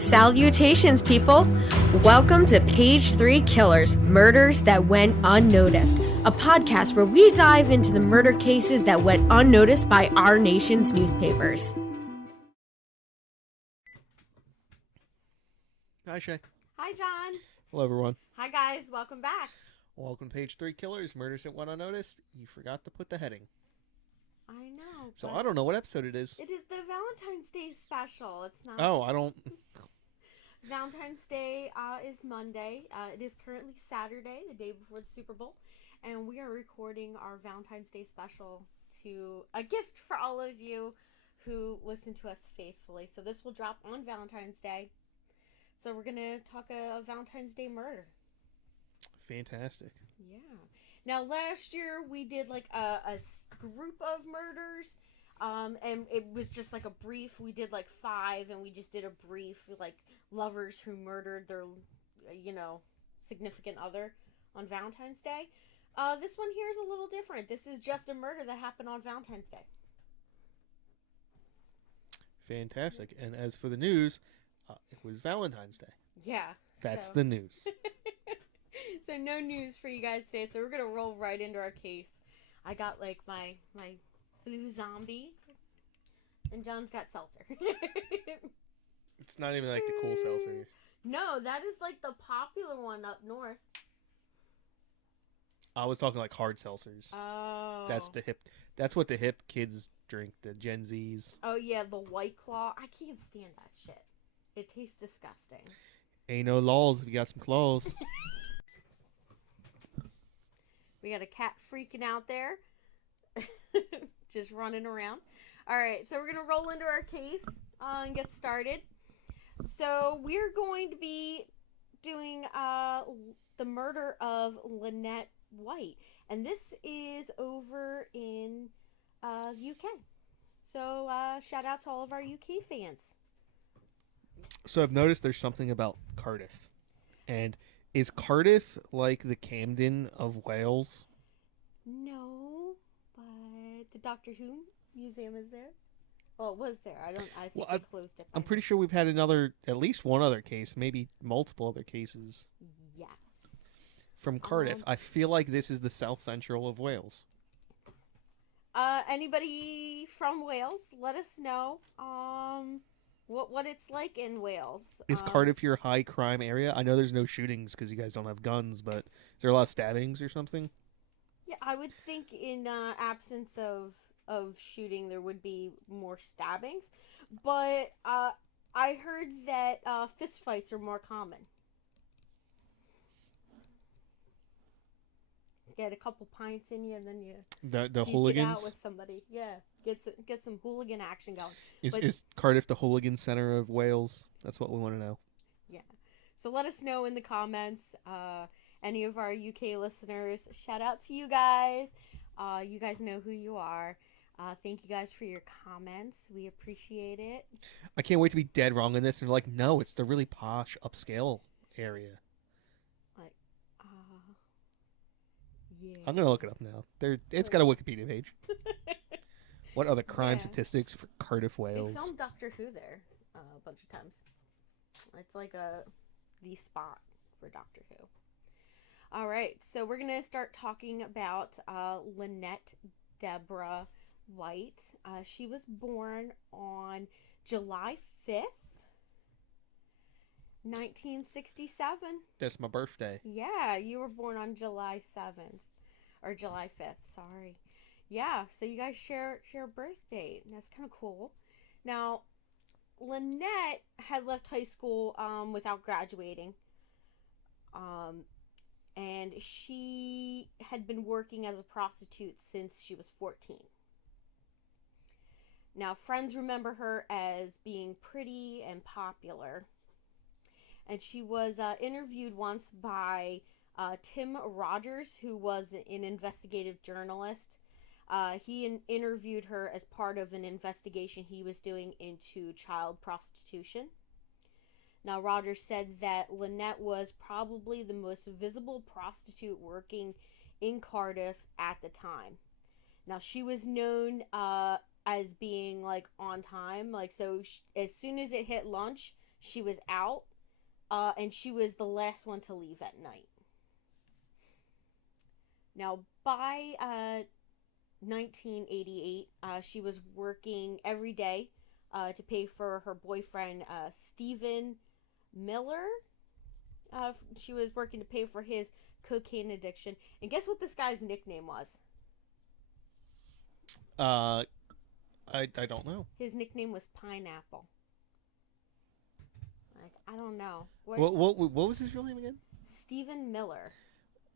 Salutations, people! Welcome to Page 3 Killers, Murders That Went Unnoticed, a podcast where we dive into the murder cases that went unnoticed by our nation's newspapers. Hi, Shay. Hi, John. Hello, everyone. Hi, guys. Welcome back. Welcome to Page 3 Killers, Murders That Went Unnoticed. You forgot to put the heading. I know. So I don't know what episode it is. It is the Valentine's Day special. It's not. Oh, I don't... Valentine's Day is Monday. It is currently Saturday, the day before the Super Bowl. And we are recording our Valentine's Day special to a gift for all of you who listen to us faithfully. So this will drop on Valentine's Day. So we're going to talk a Valentine's Day murder. Fantastic. Yeah. Now, last year we did like a group of murders. And it was just like a brief. We did like 5, and we just did a brief, like lovers who murdered their, significant other on Valentine's Day. This one here is a little different. This is just a murder that happened on Valentine's Day. Fantastic. And as for the news, it was Valentine's Day. Yeah. That's the news. So no news for you guys today. So we're going to roll right into our case. I got like my blue zombie, and John's got seltzer. It's not even like the cool seltzer. No, that is like the popular one up north. I was talking like hard seltzers. Oh. That's what the hip kids drink, the Gen Zs. Oh yeah, the White Claw. I can't stand that shit. It tastes disgusting. Ain't no laws if you got some claws. We got a cat freaking out there. Just running around. Alright, so we're going to roll into our case and get started. So we're going to be doing the murder of Lynette White. And this is over in UK. So shout out to all of our UK fans. So I've noticed there's something about Cardiff. And is Cardiff like the Camden of Wales? No, but the Doctor Who museum is there. Well, it was there. I think they closed it. I'm pretty sure we've had at least one other case, maybe multiple other cases. Yes. From Cardiff. I feel like this is the South Central of Wales. Anybody from Wales, let us know what it's like in Wales. Is Cardiff your high crime area? I know there's no shootings because you guys don't have guns, but is there a lot of stabbings or something? Yeah, I would think in absence of shooting, there would be more stabbings. But I heard that fistfights are more common. Get a couple pints in you, and then you the hooligans get out with somebody. Yeah, get some hooligan action going. Is Cardiff the hooligan center of Wales? That's what we want to know. Yeah. So let us know in the comments. Any of our UK listeners, shout out to you guys. You guys know who you are. Thank you guys for your comments. We appreciate it. I can't wait to be dead wrong in this. And they're like, no, it's the really posh upscale area. Yeah. I'm gonna look it up now. It's got a Wikipedia page. What are the crime statistics for Cardiff, Wales? They filmed Doctor Who there a bunch of times. It's like the spot for Doctor Who. All right, so we're gonna start talking about Lynette Deborah White. She was born on July 5th, 1967. That's my birthday. Yeah, you were born on July 7th. Or July 5th, sorry. Yeah, so you guys share a birth date. That's kind of cool. Now, Lynette had left high school without graduating. And she had been working as a prostitute since she was 14. Now, friends remember her as being pretty and popular. And she was interviewed once by Tim Rogers, who was an investigative journalist. He interviewed her as part of an investigation he was doing into child prostitution. Now, Rogers said that Lynette was probably the most visible prostitute working in Cardiff at the time. Now, she was known as being, like, on time. Like, so as soon as it hit lunch, She was out, and she was the last one to leave at night. Now, by 1988, she was working every day to pay for her boyfriend, Stephen Miller. She was working to pay for his cocaine addiction. And guess what this guy's nickname was? I don't know. His nickname was Pineapple. Like, I don't know. What was his real name again? Stephen Miller.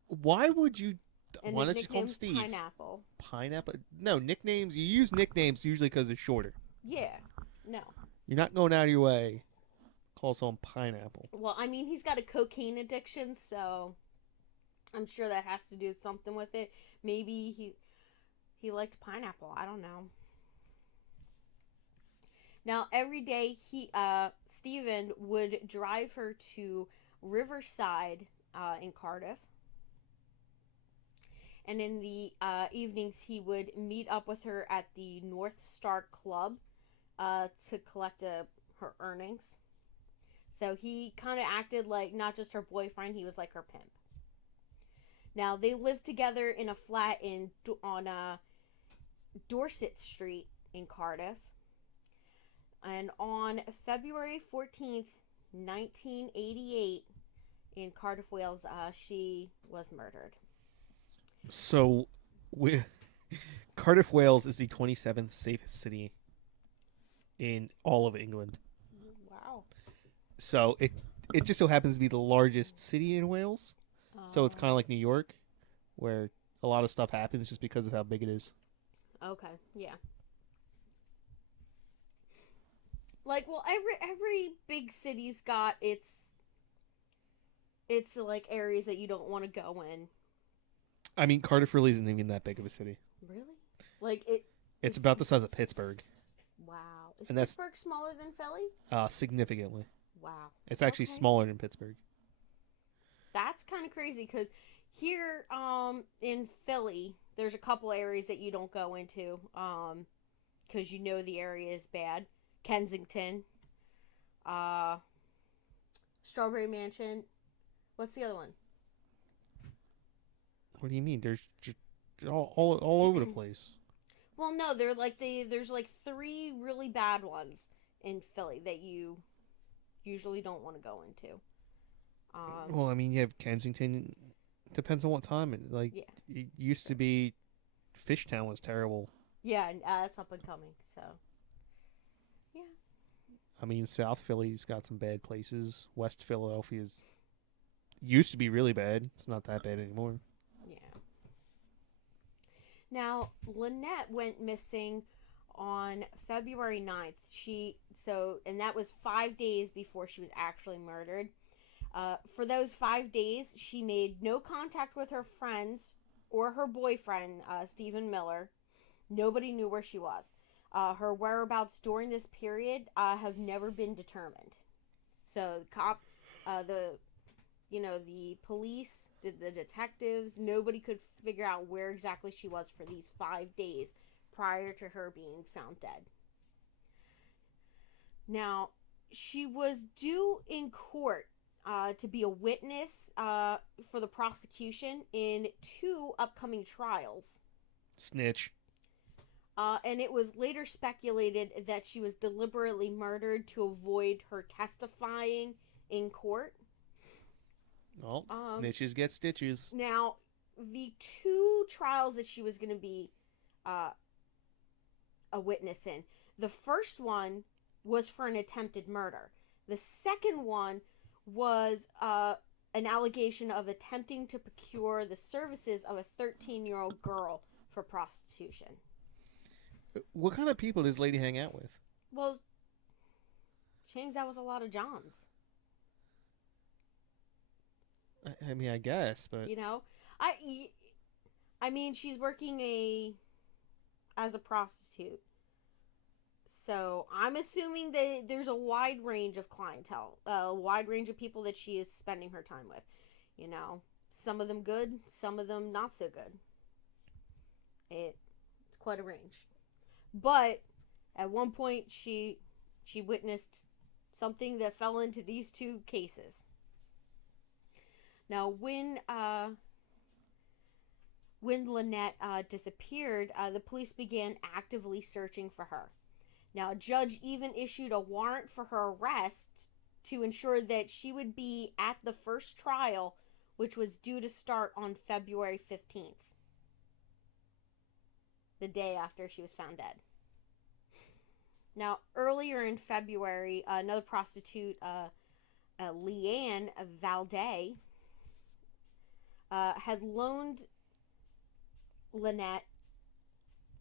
Why would you? And Why his don't you call him nickname's Steve? Pineapple. Pineapple? No, nicknames. You use nicknames usually because they're shorter. Yeah. No. You're not going out of your way. Call someone Pineapple. Well, I mean, he's got a cocaine addiction, so I'm sure that has to do something with it. Maybe he liked pineapple. I don't know. Now, every day Stephen would drive her to Riverside in Cardiff. And in the evenings, he would meet up with her at the North Star Club to collect her earnings. So he kind of acted like not just her boyfriend, he was like her pimp. Now, they lived together in a flat on Dorset Street in Cardiff. And on February 14th, 1988, in Cardiff, Wales, she was murdered. So, Cardiff, Wales is the 27th safest city in all of England. Wow. So it just so happens to be the largest city in Wales. So it's kind of like New York, where a lot of stuff happens just because of how big it is. Okay, yeah. Like, well, every big city's got its like areas that you don't want to go in. I mean, Cardiff really isn't even that big of a city. Really? Like It's about the size of Pittsburgh. Wow. Is And Pittsburgh smaller than Philly? Significantly. Wow. It's actually smaller than Pittsburgh. That's kind of crazy because here in Philly, there's a couple areas that you don't go into because you know the area is bad. Kensington, Strawberry Mansion. What's the other one? What do you mean? There's just all over the place. Well, no, there's like 3 really bad ones in Philly that you usually don't want to go into. Well, I mean, you have Kensington. Depends on what time. It used to be, Fishtown was terrible. Yeah, it's up and coming. So, yeah. I mean, South Philly's got some bad places. West Philadelphia's used to be really bad. It's not that bad anymore. Yeah. Now, Lynette went missing on February 9th. And that was 5 days before she was actually murdered. For those 5 days, she made no contact with her friends or her boyfriend, Stephen Miller. Nobody knew where she was. Her whereabouts during this period have never been determined. So the police, the detectives, nobody could figure out where exactly she was for these 5 days prior to her being found dead. Now, she was due in court to be a witness for the prosecution in 2 upcoming trials. Snitch. And it was later speculated that she was deliberately murdered to avoid her testifying in court. Well, snitches get stitches. Now, the 2 trials that she was going to be a witness in, the first one was for an attempted murder. The second one was an allegation of attempting to procure the services of a 13-year-old girl for prostitution. What kind of people does Lady hang out with? Well, she hangs out with a lot of Johns. I mean, I guess, but I mean, she's working as a prostitute, so I'm assuming that there's a wide range of clientele, a wide range of people that she is spending her time with. Some of them good, some of them not so good. It's quite a range. But at one point, she witnessed something that fell into these two cases. Now, when Lynette disappeared, the police began actively searching for her. Now, a judge even issued a warrant for her arrest to ensure that she would be at the first trial, which was due to start on February 15th, the day after she was found dead. Now, earlier in February, another prostitute, Leanne Valdez, had loaned Lynette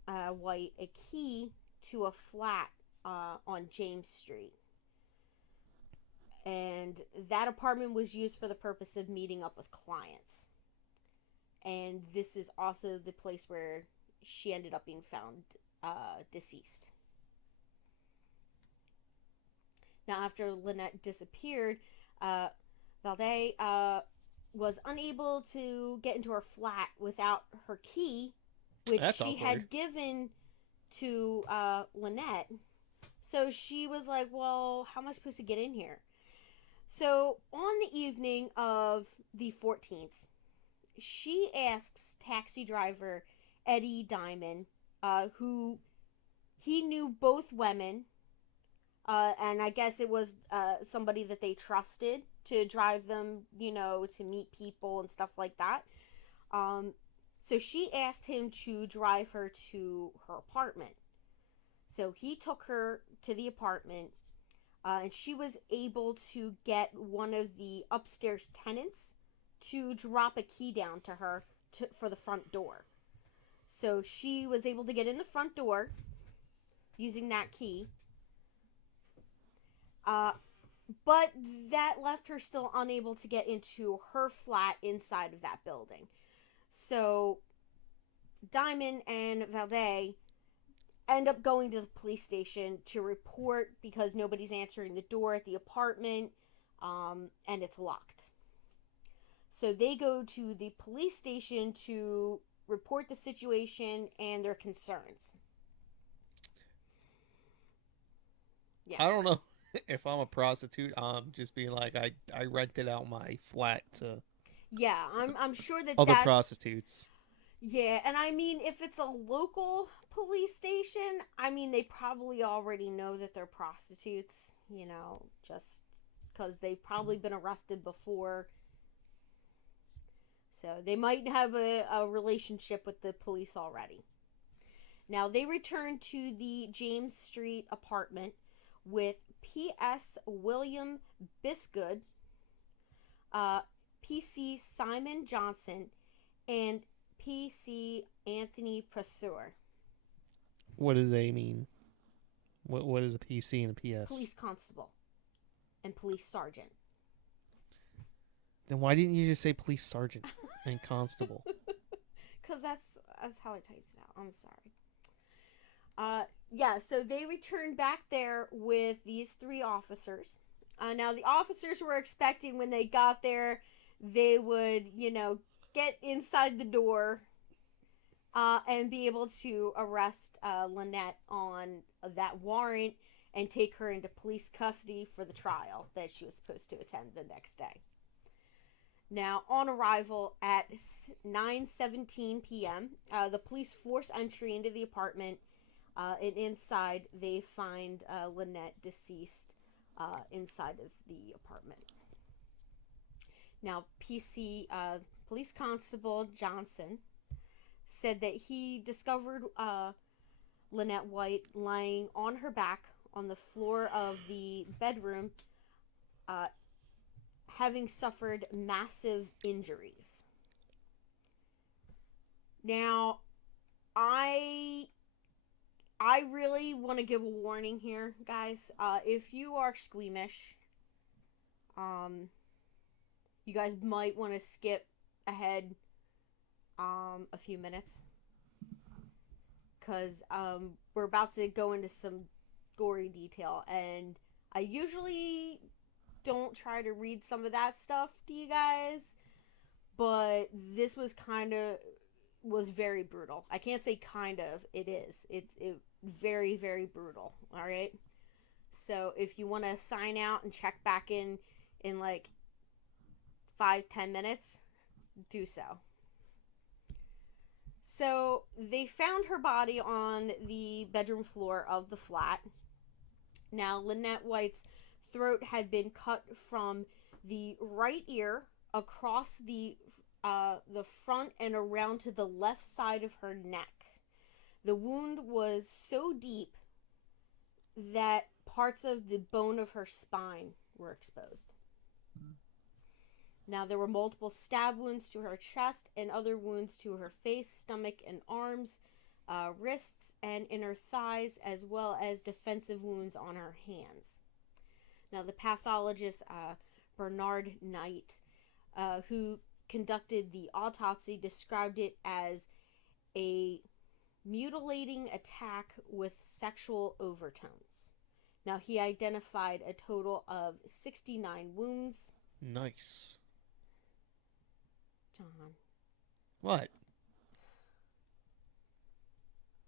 White a key to a flat on James Street. And that apartment was used for the purpose of meeting up with clients. And this is also the place where she ended up being found deceased. Now, after Lynette disappeared, Valdez was unable to get into her flat without her key, which she had given to Lynette. So she was like, well, how am I supposed to get in here? So on the evening of the 14th, she asks taxi driver Eddie Diamond, who he knew both women, and I guess it was somebody that they trusted to drive them, to meet people and stuff like that. So she asked him to drive her to her apartment. So he took her to the apartment, and she was able to get one of the upstairs tenants to drop a key down to her for the front door. So she was able to get in the front door using that key. But that left her still unable to get into her flat inside of that building. So Diamond and Valdez end up going to the police station to report because nobody's answering the door at the apartment, and it's locked. So they go to the police station to report the situation and their concerns. Yeah. I don't know if I'm a prostitute. I'm just being like, I rented out my flat to. Yeah, I'm sure that other prostitutes. Yeah, and I mean, if it's a local police station, I mean, they probably already know that they're prostitutes, just because they've probably been arrested before. So they might have a relationship with the police already. Now, they return to the James Street apartment with P.S. William Bisgood, P.C. Simon Johnson, and P.C. Anthony Pursuer. What does they mean? What is a P.C. and a P.S.? Police constable and police sergeant. Then why didn't you just say police sergeant and constable? Because that's how I typed it out. I'm sorry. Yeah, so they returned back there with these three officers. Now, the officers were expecting when they got there, they would, get inside the door and be able to arrest Lynette on that warrant and take her into police custody for the trial that she was supposed to attend the next day. Now, on arrival at 9:17 p.m., the police force entry into the apartment, and inside they find Lynette deceased inside of the apartment. Now, PC Police Constable Johnson said that he discovered Lynette White lying on her back on the floor of the bedroom, having suffered massive injuries. Now, I really want to give a warning here, guys. If you are squeamish, you guys might want to skip ahead a few minutes, because we're about to go into some gory detail, and I usually don't try to read some of that stuff to you guys, but this was very brutal. I can't say kind of, it is. It's very, very brutal, alright? So if you want to sign out and check back in like 5-10 minutes, do so. So they found her body on the bedroom floor of the flat. Now, Lynette White's throat had been cut from the right ear across the front and around to the left side of her neck. The wound was so deep that parts of the bone of her spine were exposed. Now, there were multiple stab wounds to her chest and other wounds to her face, stomach, and arms, wrists, and inner thighs, as well as defensive wounds on her hands. Now, the pathologist, Bernard Knight, who conducted the autopsy, described it as a mutilating attack with sexual overtones. Now, he identified a total of 69 wounds. Nice. John. What?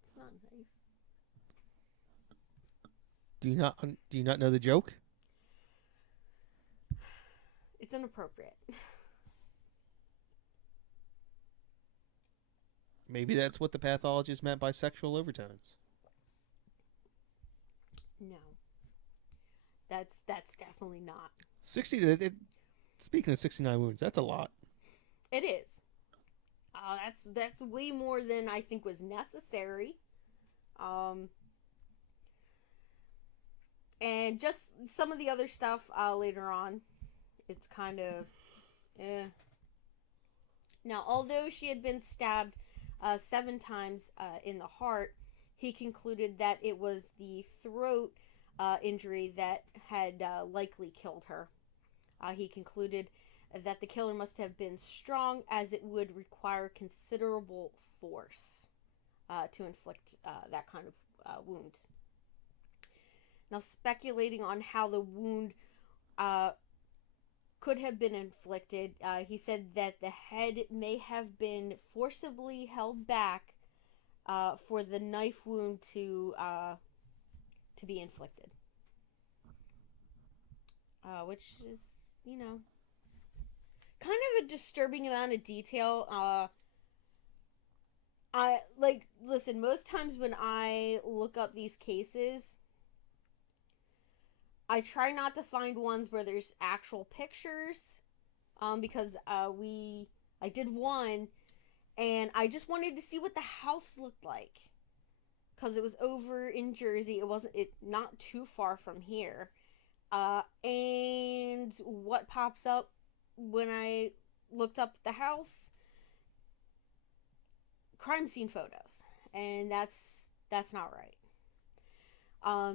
It's not nice. Do you not know the joke? It's inappropriate. Maybe that's what the pathologist meant by sexual overtones. No. That's definitely not. 60. Speaking of 69 wounds, that's a lot. It is. That's way more than I think was necessary. And just some of the other stuff later on, it's kind of, Now, although she had been stabbed 7 times in the heart, he concluded that it was the throat injury that had likely killed her. He concluded that the killer must have been strong, as it would require considerable force to inflict that kind of wound. Now, speculating on how the wound could have been inflicted, he said that the head may have been forcibly held back for the knife wound to be inflicted. Which is, kind of a disturbing amount of detail. Listen, most times when I look up these cases, I try not to find ones where there's actual pictures, because I did one, and I just wanted to see what the house looked like, because it was over in Jersey. It not too far from here, and what pops up when I looked up the house? Crime scene photos, and that's not right.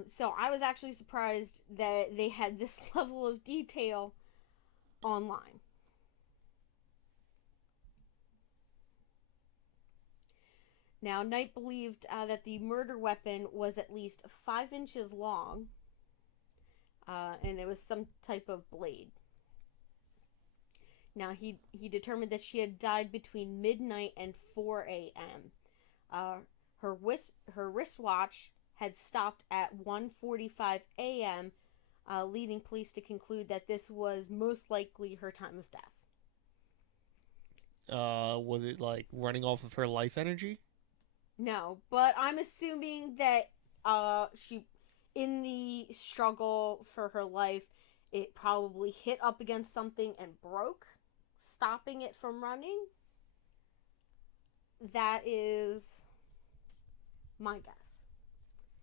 So I was actually surprised that they had this level of detail online. Now, Knight believed that the murder weapon was at least 5 inches long, and it was some type of blade. Now, he determined that she had died between midnight and 4 a.m. Her wristwatch had stopped at 1:45 a.m., leading police to conclude that this was most likely her time of death. Was it like running off of her life energy? No, but I'm assuming that she, in the struggle for her life, it probably hit up against something and broke, stopping it from running. That is my guess.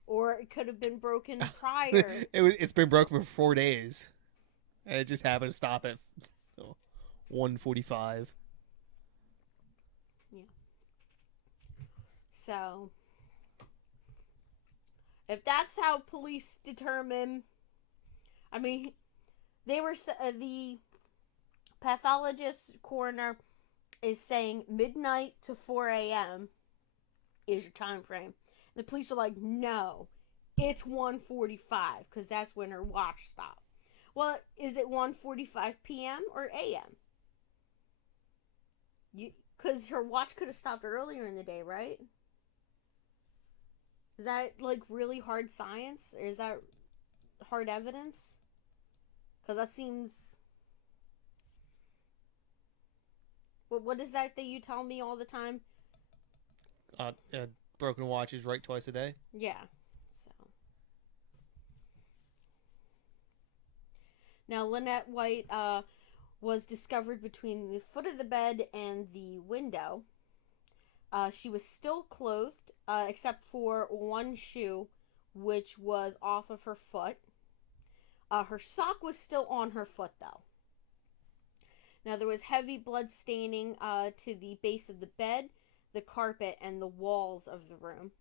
Or it could have been broken prior. It's been broken for 4 days, and it just happened to stop at 1:45. Yeah. So, if that's how police determine, I mean, they were the pathologist coroner is saying midnight to 4 a.m. is your time frame. The police are like, no, it's 1:45, because that's when her watch stopped. Well, is it 1:45 p.m. or a.m.? Because her watch could have stopped earlier in the day, right? Is that, like, really hard science? Or is that hard evidence? Because that seems... What is that you tell me all the time? Broken watch is right twice a day. Yeah. So now Lynette White was discovered between the foot of the bed and the window. She was still clothed, except for one shoe, which was off of her foot. Her sock was still on her foot, though. Now, there was heavy blood staining to the base of the bed, the carpet, and the walls of the room.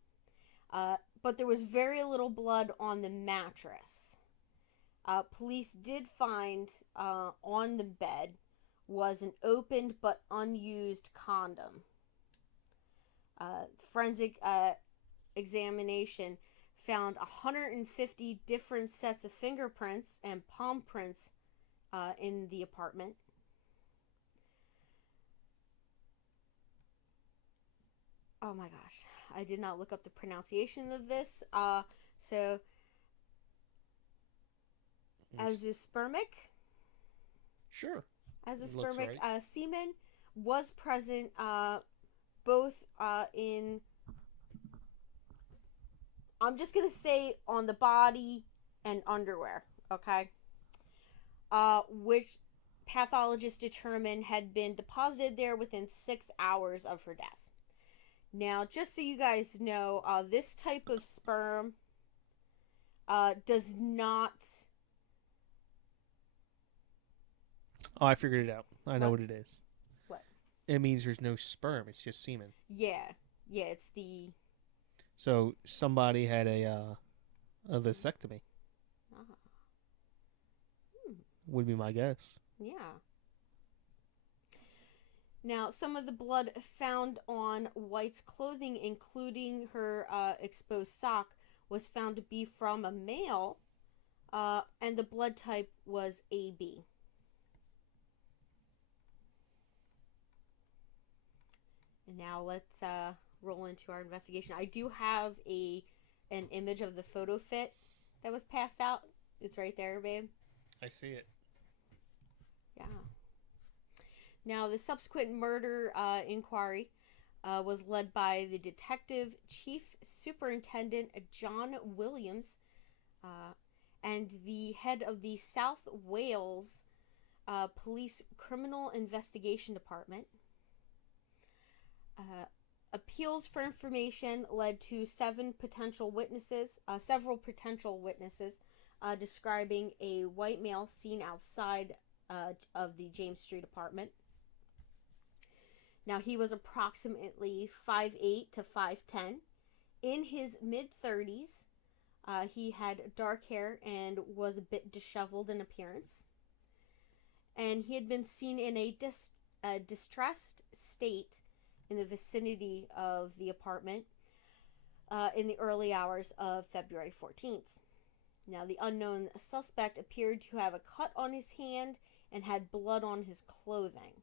But there was very little blood on the mattress. Police did find on the bed was an opened but unused condom. Forensic examination found 150 different sets of fingerprints and palm prints in the apartment. Oh my gosh, I did not look up the pronunciation of this. So, azoospermic? Sure. Azoospermic right. semen was present both in... I'm just going to say on the body and underwear, okay? Which pathologists determined had been deposited there within 6 hours of her death. Now, just so you guys know, this type of sperm does not... Oh, I figured it out. I know What? what it is. What? It means there's no sperm. It's just semen. Yeah. Yeah, it's the... So somebody had a vasectomy. Would be my guess. Yeah. Now, some of the blood found on White's clothing, including her exposed sock, was found to be from a male, and the blood type was AB. And now let's roll into our investigation. I do have an image of the photo fit that was passed out. It's right there, babe. I see it. Yeah. Now, the subsequent murder inquiry was led by the Detective Chief Superintendent John Williams and the head of the South Wales Police Criminal Investigation Department. Appeals for information led to several potential witnesses describing a white male seen outside of the James Street apartment. Now, he was approximately 5'8" to 5'10". In his mid-30s, he had dark hair and was a bit disheveled in appearance. And he had been seen in a distressed state in the vicinity of the apartment in the early hours of February 14th. Now, the unknown suspect appeared to have a cut on his hand and had blood on his clothing.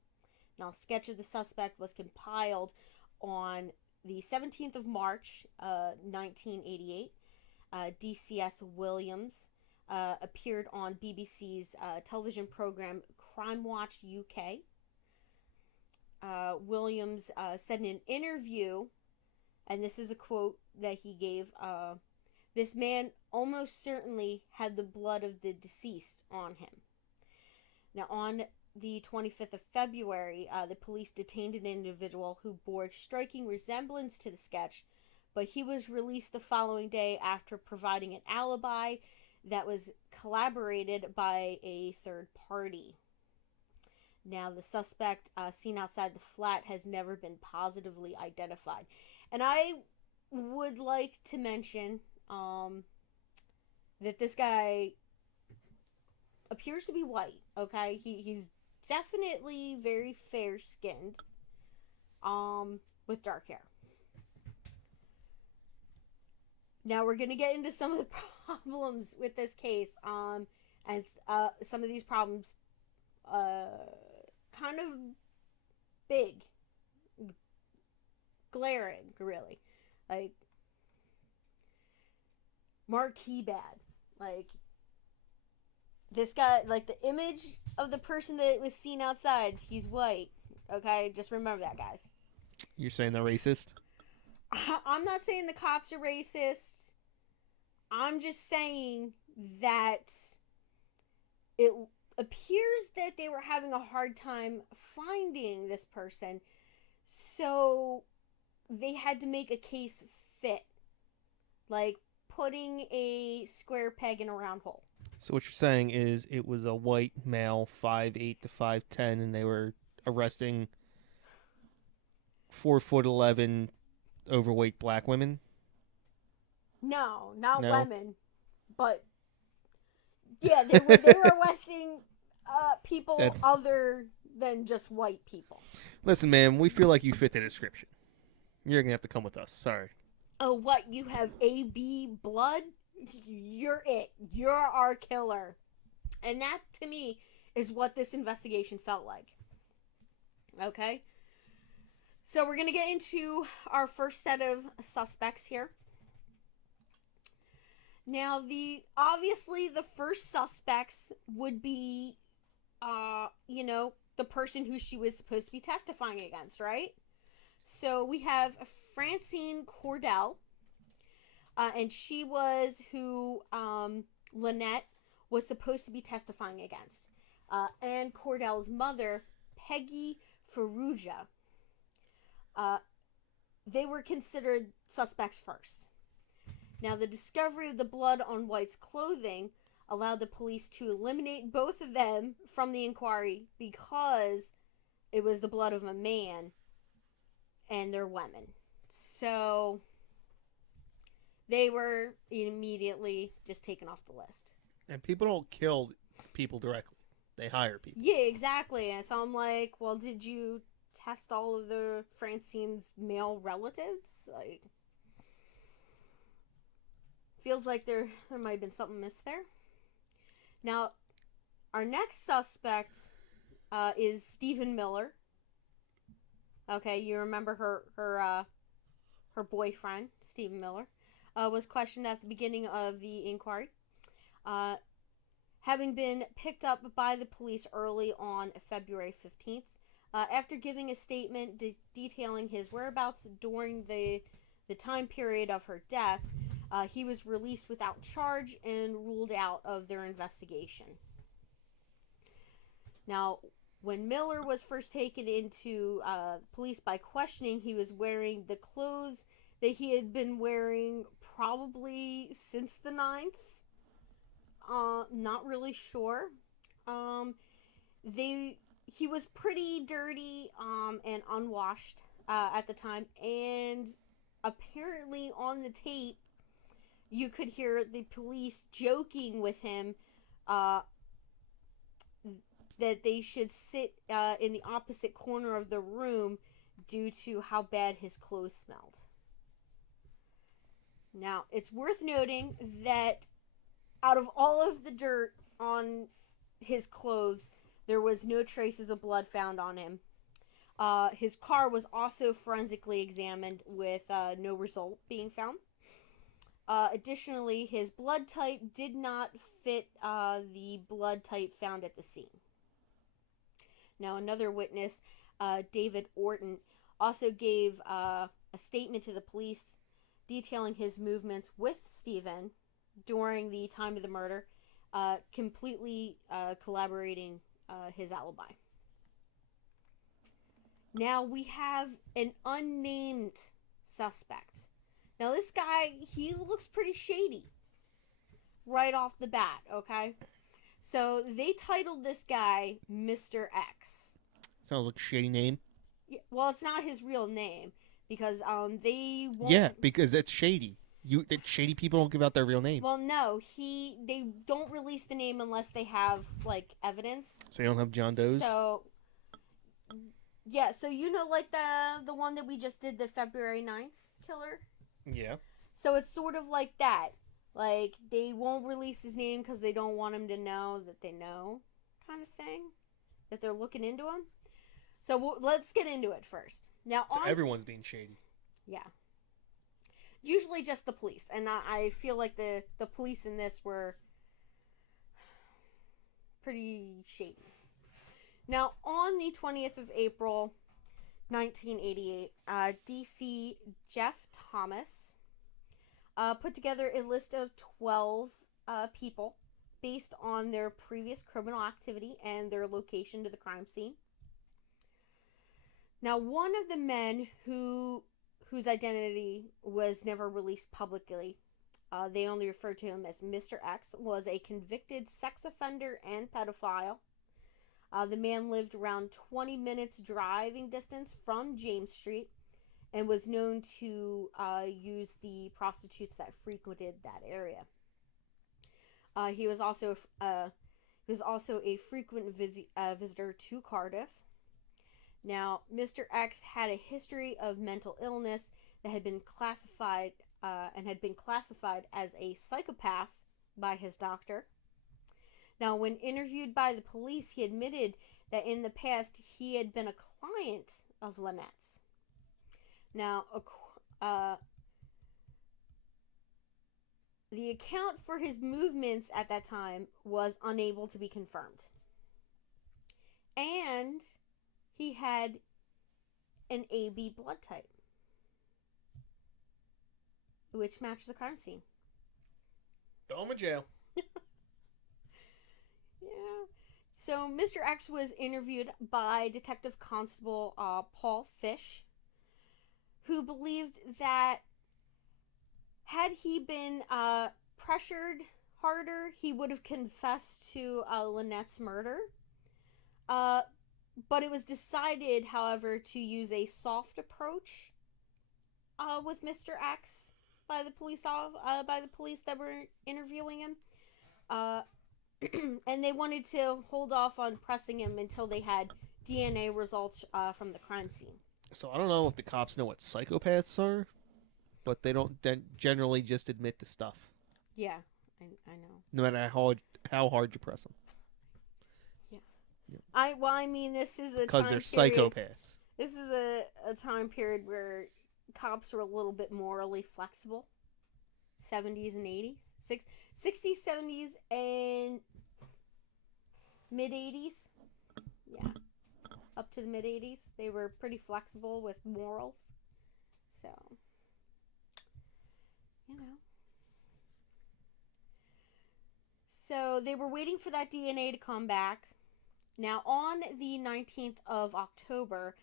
Now, a sketch of the suspect was compiled on the 17th of March, 1988. DCS Williams appeared on BBC's television program Crime Watch UK. Williams said in an interview, and this is a quote that he gave, "This man almost certainly had the blood of the deceased on him." Now, on the 25th of February, the police detained an individual who bore striking resemblance to the sketch, but he was released the following day after providing an alibi that was corroborated by a third party. Now, the suspect seen outside the flat has never been positively identified. And I would like to mention that this guy appears to be white, okay? He's definitely very fair-skinned, with dark hair. Now, we're going to get into some of the problems with this case, and some of these problems kind of big, glaring, really, like marquee bad. Like, This guy, like the image of the person that was seen outside, he's white. Okay, just remember that, guys. You're saying they're racist? I'm not saying the cops are racist. I'm just saying that it appears that they were having a hard time finding this person, so they had to make a case fit. Like putting a square peg in a round hole. So what you're saying is it was a white male, 5'8" to 5'10", and they were arresting 4'11" overweight black women? No, not No? women, but yeah, they were arresting people That's... other than just white people. Listen, man, we feel like you fit the description. You're gonna have to come with us. Sorry. Oh, what? You have AB blood? You're it. You're our killer. And that, to me, is what this investigation felt like. Okay? So we're going to get into our first set of suspects here. Now, obviously, the first suspects would be, the person who she was supposed to be testifying against, right? So we have Francine Cordell, and she was who Lynette was supposed to be testifying against. And Cordell's mother, Peggy Ferrugia, they were considered suspects first. Now, the discovery of the blood on White's clothing allowed the police to eliminate both of them from the inquiry because it was the blood of a man and they're women. So they were immediately just taken off the list. And people don't kill people directly. They hire people. Yeah, exactly. And so I'm like, well, did you test all of the Francine's male relatives? Like, feels like there might have been something missed there. Now, our next suspect is Stephen Miller. Okay, you remember her boyfriend, Stephen Miller, was questioned at the beginning of the inquiry. Having been picked up by the police early on February 15th, after giving a statement detailing his whereabouts during the time period of her death, he was released without charge and ruled out of their investigation. Now, when Miller was first taken into police by questioning, he was wearing the clothes that he had been wearing probably since the 9th. Not really sure. He was pretty dirty and unwashed at the time, and apparently on the tape you could hear the police joking with him that they should sit in the opposite corner of the room due to how bad his clothes smelled. Now, it's worth noting that out of all of the dirt on his clothes, there was no traces of blood found on him. His car was also forensically examined with no result being found. Additionally, his blood type did not fit the blood type found at the scene. Now, another witness, David Orton, also gave a statement to the police detailing his movements with Stephen during the time of the murder, completely corroborating his alibi. Now we have an unnamed suspect. Now this guy, he looks pretty shady right off the bat, okay? So they titled this guy Mr. X. Sounds like a shady name. Yeah, well, it's not his real name because they won't... Yeah, because that's shady. Shady people don't give out their real name. Well, no, they don't release the name unless they have like evidence. So you don't have John Doe's? So yeah, so like the one that we just did, the February 9th killer? Yeah. So it's sort of like that. Like, they won't release his name because they don't want him to know that they know, kind of thing. That they're looking into him. So let's get into it first. Now, so everyone's being shady. Yeah. Usually just the police. And I feel like the police in this were... pretty shady. Now, on the 20th of April, 1988, DC Jeff Thomas put together a list of 12 people based on their previous criminal activity and their location to the crime scene. Now, one of the men whose identity was never released publicly, they only referred to him as Mr. X, was a convicted sex offender and pedophile. The man lived around 20 minutes driving distance from James Street and was known to use the prostitutes that frequented that area. He was also a frequent visitor to Cardiff. Now, Mr. X had a history of mental illness that had been classified as a psychopath by his doctor. Now, when interviewed by the police, he admitted that in the past he had been a client of Lynette's. Now, the account for his movements at that time was unable to be confirmed. And he had an AB blood type, which matched the crime scene. Throw him in jail. Yeah. So Mr. X was interviewed by Detective Constable Paul Fish, who believed that had he been pressured harder, he would have confessed to Lynette's murder. But it was decided, however, to use a soft approach with Mr. X by the police that were interviewing him. And they wanted to hold off on pressing him until they had DNA results from the crime scene. So I don't know if the cops know what psychopaths are, but they don't generally just admit to stuff. Yeah, I know. No matter how hard you press them. Yeah. I mean, this is a because they're psychopaths. This is a time period where cops were a little bit morally flexible. 70s and 80s. 60s, 70s, and mid-80s. Yeah. Up to the mid-80s. They were pretty flexible with morals. So, you know. So, they were waiting for that DNA to come back. Now, on the 19th of October,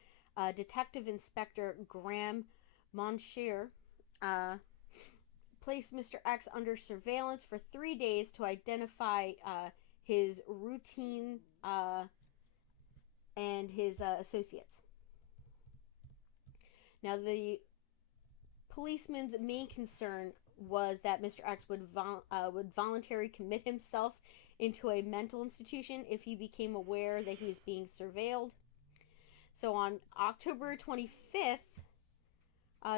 Detective Inspector Graham Monshire placed Mr. X under surveillance for 3 days to identify his routine and his associates. Now, the policeman's main concern was that Mr. X would voluntarily commit himself into a mental institution if he became aware that he was being surveilled. So on October 25th,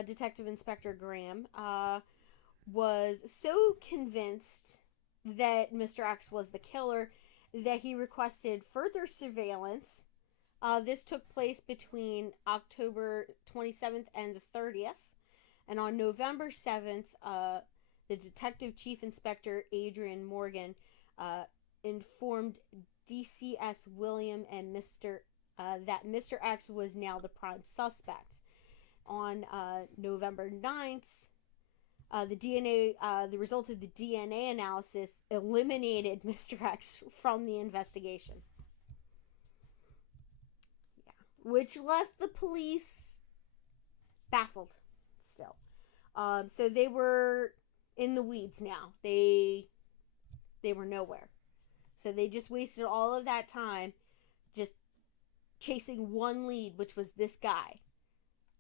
Detective Inspector Graham was so convinced that Mr. X was the killer that he requested further surveillance. This took place between October 27th and the 30th. And on November 7th, the Detective Chief Inspector Adrian Morgan informed DCS William and that Mr. X was now the prime suspect. On November 9th, the result of the DNA analysis eliminated Mr. X from the investigation. Yeah, which left the police baffled still. So they were in the weeds now. They were nowhere. So they just wasted all of that time just chasing one lead, which was this guy.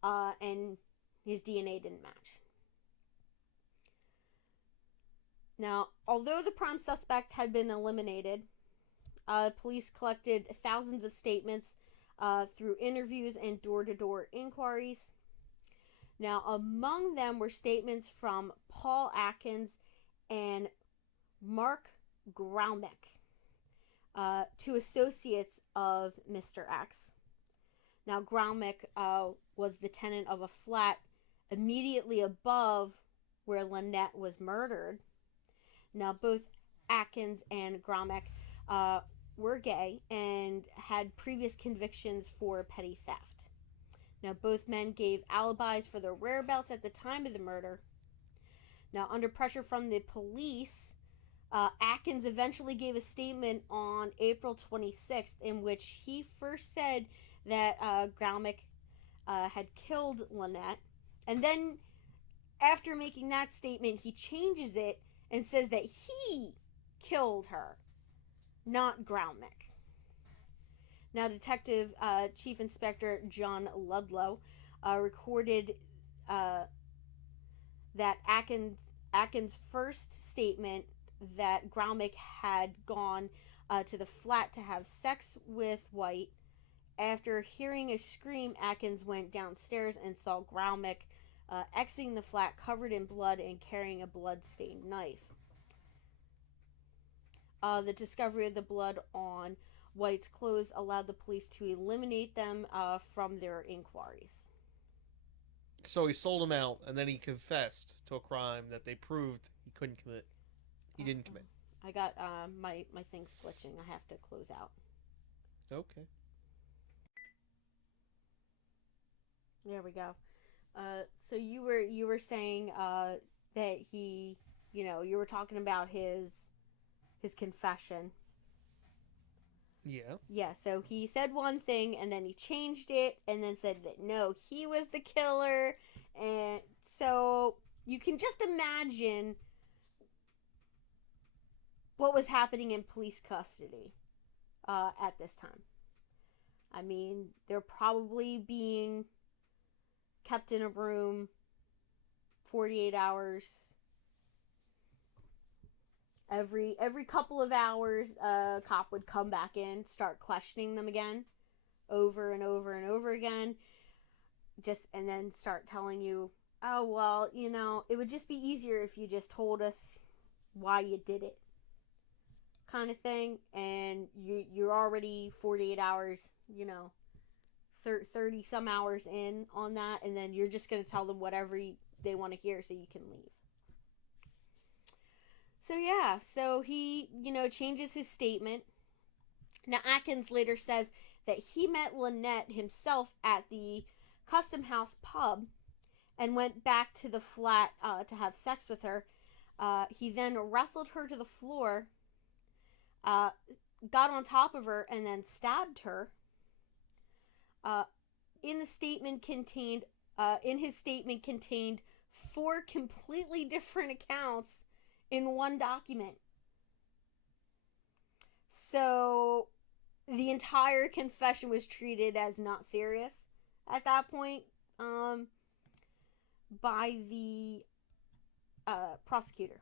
And his DNA didn't match. Now, although the prime suspect had been eliminated, police collected thousands of statements through interviews and door-to-door inquiries. Now, among them were statements from Paul Atkins and Mark Graumick, two associates of Mr. X. Now, Graumick was the tenant of a flat immediately above where Lynette was murdered. Now, both Atkins and Graumick were gay and had previous convictions for petty theft. Now, both men gave alibis for their whereabouts at the time of the murder. Now, under pressure from the police, Atkins eventually gave a statement on April 26th in which he first said that Graumick had killed Lynette. And then, after making that statement, he changes it and says that he killed her, not Graumick. Now, Detective Chief Inspector John Ludlow recorded that Atkins' first statement that Graumick had gone to the flat to have sex with White. After hearing a scream, Atkins went downstairs and saw Graumick exiting the flat covered in blood and carrying a blood-stained knife. The discovery of the blood on White's clothes allowed the police to eliminate them from their inquiries. So he sold him out, and then he confessed to a crime that they proved he couldn't commit. He didn't commit. I got my thing's glitching. I have to close out. Okay. There we go. So you were saying that he, you were talking about his confession. Yeah. Yeah, so he said one thing and then he changed it and then said that no, he was the killer. And so you can just imagine what was happening in police custody at this time. I mean, they're probably being kept in a room 48 hours. Every couple of hours, a cop would come back in, start questioning them again, over and over and over again, and then start telling you, oh, well, it would just be easier if you just told us why you did it, kind of thing. And you're already 48 hours, 30 some hours in on that, and then you're just going to tell them whatever they want to hear so you can leave. So yeah, so he, changes his statement. Now, Atkins later says that he met Lynette himself at the Custom House pub and went back to the flat to have sex with her. He then wrestled her to the floor, got on top of her, and then stabbed her. In his statement contained 4 completely different accounts in one document. So the entire confession was treated as not serious at that point by the prosecutor.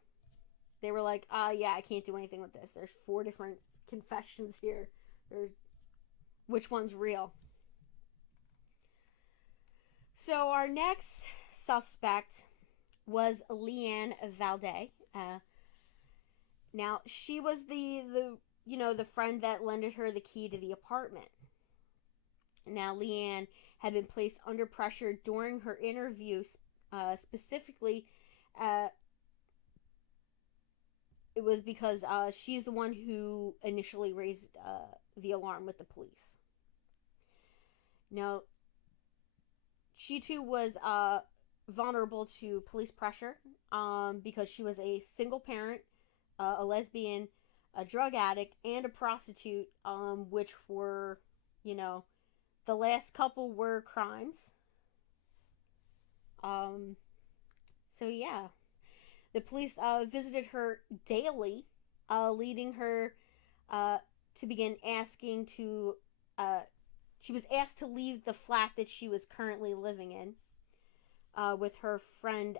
They were like, yeah, I can't do anything with this. There's 4 different confessions here. Which one's real? So our next suspect was Leanne Valdez. Now, she was the friend that lended her the key to the apartment. Now, Leanne had been placed under pressure during her interview, specifically, it was because she's the one who initially raised the alarm with the police. Now, she too was vulnerable to police pressure because she was a single parent, a lesbian, a drug addict, and a prostitute, which were, the last couple were crimes. So yeah, the police visited her daily, leading her to begin asking to, she was asked to leave the flat that she was currently living in with her friend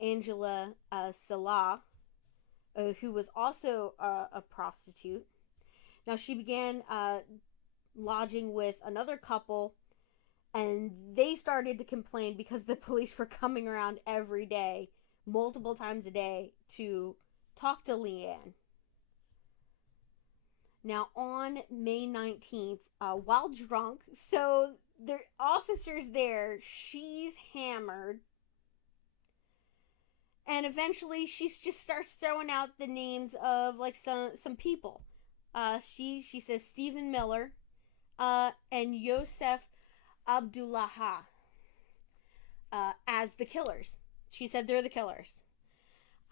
Angela Salah, who was also a prostitute. Now, she began lodging with another couple, and they started to complain because the police were coming around every day, multiple times a day, to talk to Leanne. Now, on May 19th, while drunk, so the officers there, she's hammered. And eventually she just starts throwing out the names of, like, some people. She says Stephen Miller, and Yosef Abdullaha, as the killers. She said they're the killers.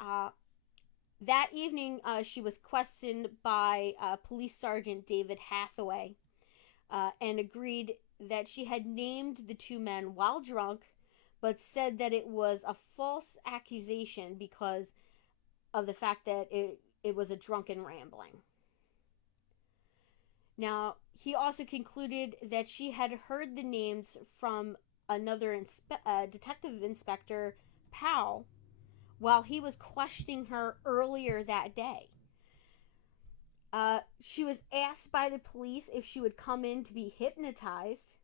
Uh, that evening, she was questioned by Police Sergeant David Hathaway, and agreed that she had named the two men while drunk, but said that it was a false accusation because of the fact that it was a drunken rambling. Now, he also concluded that she had heard the names from another detective inspector, Powell, while he was questioning her earlier that day. She was asked by the police if she would come in to be hypnotized,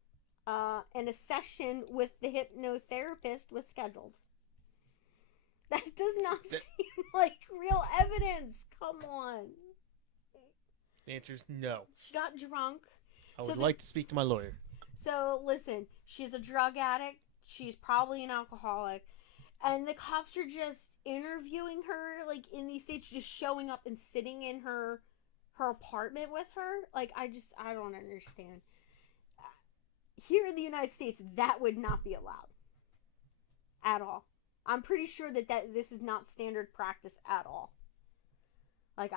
and a session with the hypnotherapist was scheduled. That does not seem like real evidence. Come on. The answer is no. She got drunk. I would like to speak to my lawyer. So, listen, she's a drug addict. She's probably an alcoholic. And the cops are just interviewing her, like, in these states, just showing up and sitting in her apartment with her. Like, I don't understand. Here in the United States, that would not be allowed. At all. I'm pretty sure that this is not standard practice at all. Like,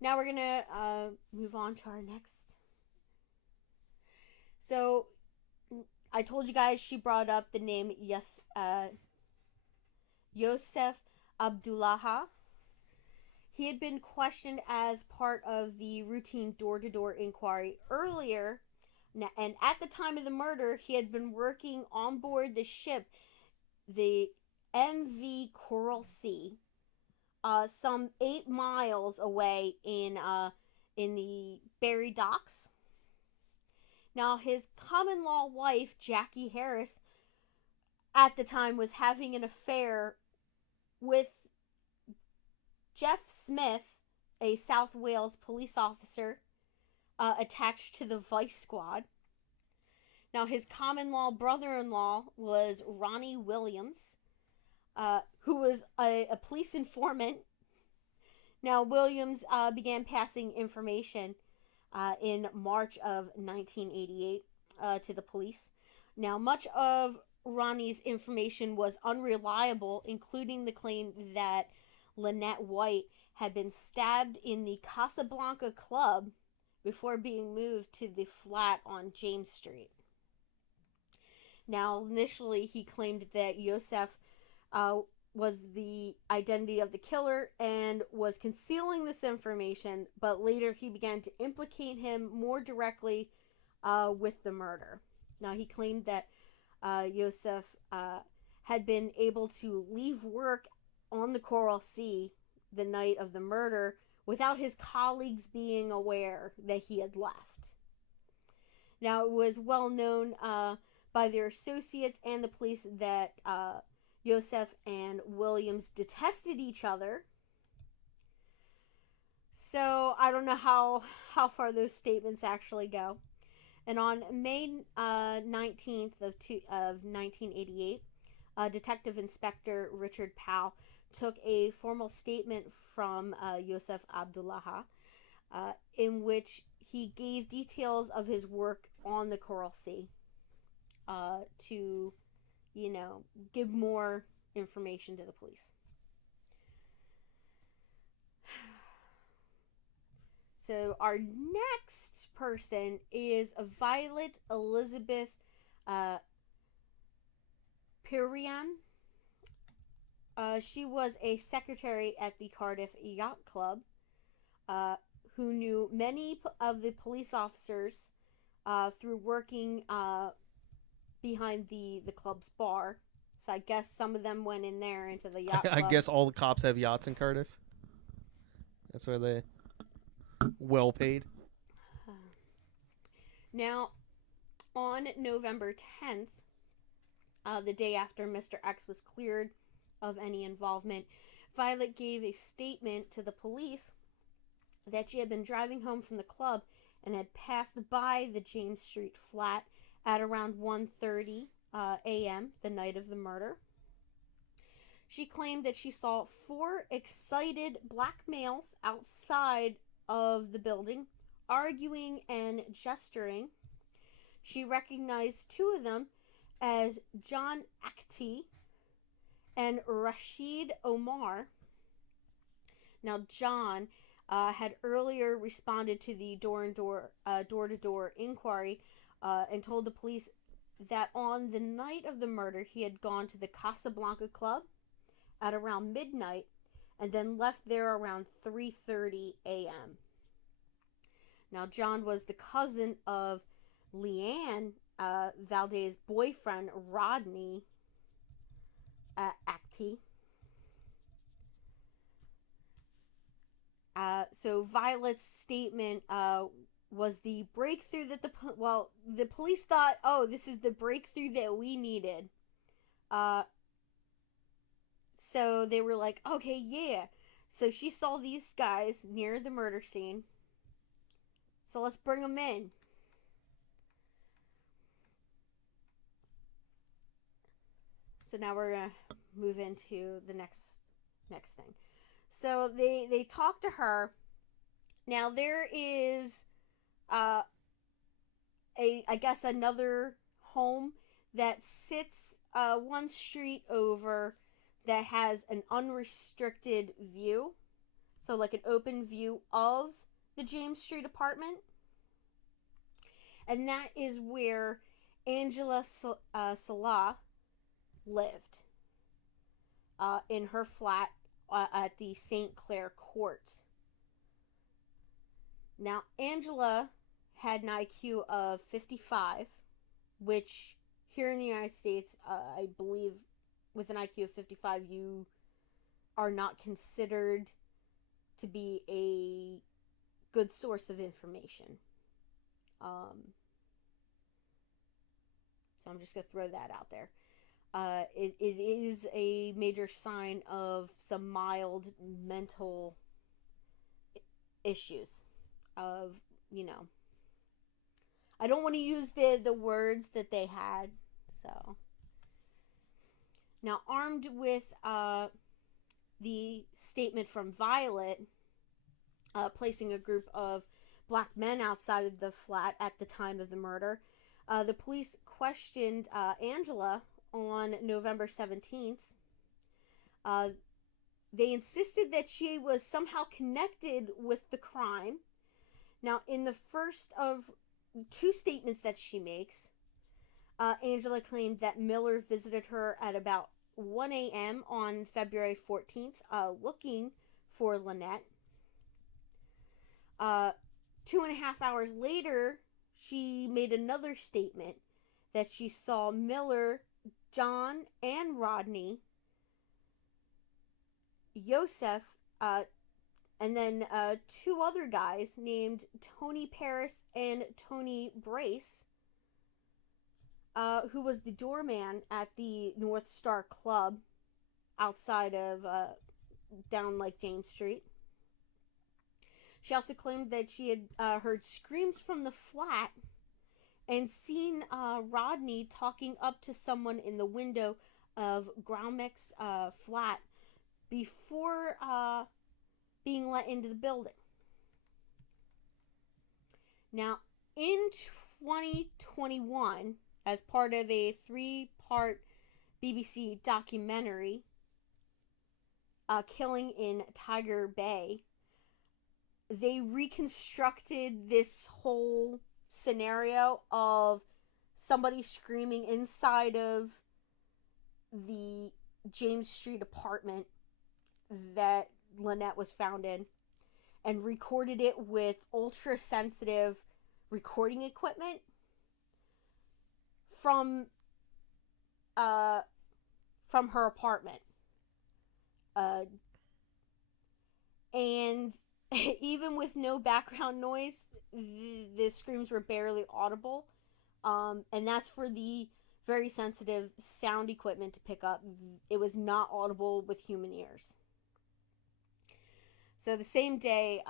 now we're gonna move on to our next. So, I told you guys she brought up the name Yosef Abdullaha. He had been questioned as part of the routine door-to-door inquiry earlier, and at the time of the murder, he had been working on board the ship, the MV Coral Sea, some 8 miles away in the Barry Docks. Now, his common-law wife, Jackie Harris, at the time was having an affair with Jeff Smith, a South Wales police officer attached to the Vice Squad. Now, his common-law brother-in-law was Ronnie Williams, who was a police informant. Now, Williams began passing information in March of 1988 to the police. Now, much of Ronnie's information was unreliable, including the claim that Lynette White had been stabbed in the Casablanca Club before being moved to the flat on James Street. Now, initially, he claimed that Yosef was the identity of the killer and was concealing this information, but later he began to implicate him more directly with the murder. Now, he claimed that Yosef had been able to leave work on the Coral Sea the night of the murder without his colleagues being aware that he had left. Now, it was well known by their associates and the police that Yosef and Williams detested each other. So, I don't know how far those statements actually go. And on May 19th of 1988, Detective Inspector Richard Powell took a formal statement from Yosef Abdullaha, in which he gave details of his work on the Coral Sea to, give more information to the police. So our next person is Violet Elizabeth Pirian. She was a secretary at the Cardiff Yacht Club, who knew many of the police officers through working behind the club's bar. So I guess some of them went in there into the yacht club. I guess all the cops have yachts in Cardiff. That's where they well paid. Now, on November 10th, the day after Mr. X was cleared of any involvement, Violet gave a statement to the police that she had been driving home from the club and had passed by the James Street flat at around 1:30 a.m. the night of the murder. She claimed that she saw 4 excited black males outside of the building, arguing and gesturing. She recognized 2 of them as John Akhti and Rashid Omar. Now, John had earlier responded to the door-to-door inquiry and told the police that on the night of the murder, he had gone to the Casablanca Club at around midnight and then left there around 3:30 a.m. Now, John was the cousin of Leanne Valdez's boyfriend, Ronnie Akhti. So Violet's statement was the breakthrough that the police thought, oh, this is the breakthrough that we needed. So they were like, okay, yeah. So she saw these guys near the murder scene. So let's bring them in. So now we're going to move into the next thing. So they talk to her. Now there is I guess another home that sits one street over that has an unrestricted view. So like an open view of the James Street apartment. And that is where Angela Salah lived in her flat at the St. Clair Court. Now, Angela had an IQ of 55, which here in the United States, I believe with an IQ of 55, you are not considered to be a good source of information. So I'm just going to throw that out there. It is a major sign of some mild mental issues of, I don't want to use the words that they had. So now, armed with the statement from Violet, placing a group of black men outside of the flat at the time of the murder, the police questioned Angela on November 17th. They insisted that she was somehow connected with the crime. Now, in the first of 2 statements that she makes, Angela claimed that Miller visited her at about 1 a.m. on February 14th, looking for Lynette. 2.5 hours later, she made another statement that she saw Miller, John, and Rodney, Yosef, and then 2 other guys named Tony Paris and Tony Brace, who was the doorman at the North Star Club outside of down like James Street. She also claimed that she had heard screams from the flat and seen Rodney talking up to someone in the window of Graumick's flat before being let into the building. Now, in 2021, as part of a 3-part BBC documentary, Killing in Tiger Bay, they reconstructed this whole scenario of somebody screaming inside of the James Street apartment that Lynette was found in, and recorded it with ultra sensitive recording equipment from her apartment. And even with no background noise, the screams were barely audible. And that's for the very sensitive sound equipment to pick up. It was not audible with human ears. So the same day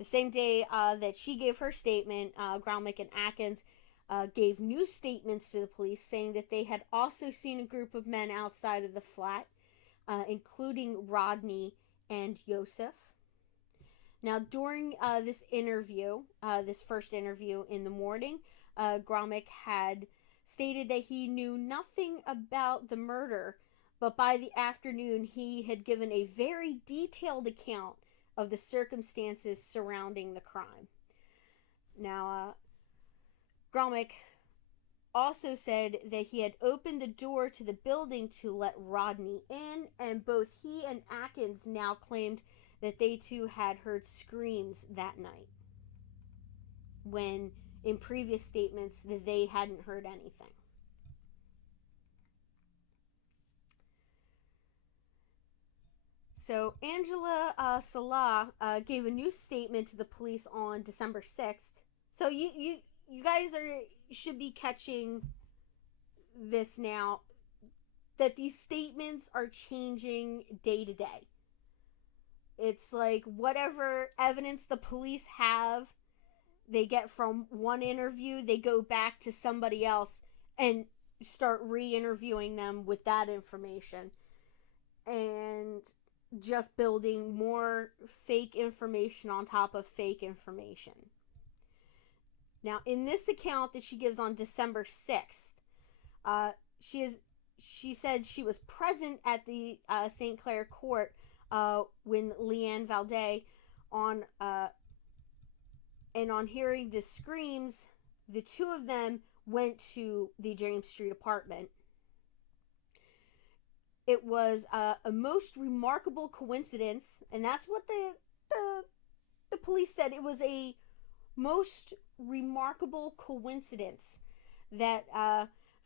that she gave her statement, Graumick and Atkins gave new statements to the police saying that they had also seen a group of men outside of the flat, including Rodney and Yosef. Now, during this interview, this first interview in the morning, Gromick had stated that he knew nothing about the murder, but by the afternoon he had given a very detailed account of the circumstances surrounding the crime. Now, Gromick also said that he had opened the door to the building to let Rodney in, and both he and Atkins now claimed that they too had heard screams that night, when in previous statements that they hadn't heard anything. So Angela Salah gave a new statement to the police on December 6th. So you guys should be catching this now, that these statements are changing day to day. It's like whatever evidence the police have, they get from one interview, they go back to somebody else and start re-interviewing them with that information. And just building more fake information on top of fake information. Now, in this account that she gives on December 6th, she said she was present at the St. Clair court when Leanne Valdez on hearing the screams, the two of them went to the James Street apartment. It was a most remarkable coincidence, and that's what the police said. It was a most remarkable coincidence that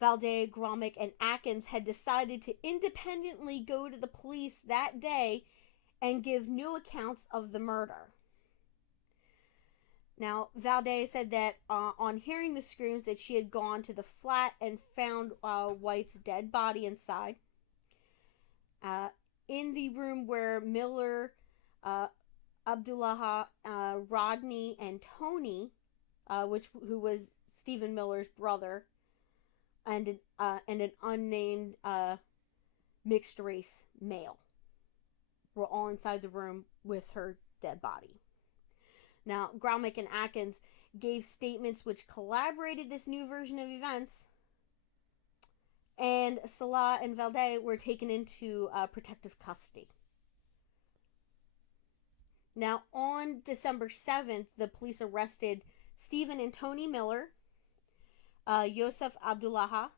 Valdez, Gromick, and Atkins had decided to independently go to the police that day and give new accounts of the murder. Now, Valdez said that on hearing the screams that she had gone to the flat and found White's dead body inside. In the room where Miller, Abdullah, Rodney, and Tony, who was Stephen Miller's brother, and an unnamed mixed race male, were all inside the room with her dead body. Now, Gromick and Atkins gave statements which corroborated this new version of events, and Salah and Valdez were taken into protective custody. Now, on December 7th, the police arrested Stephen and Tony Miller, Yosef Abdullah,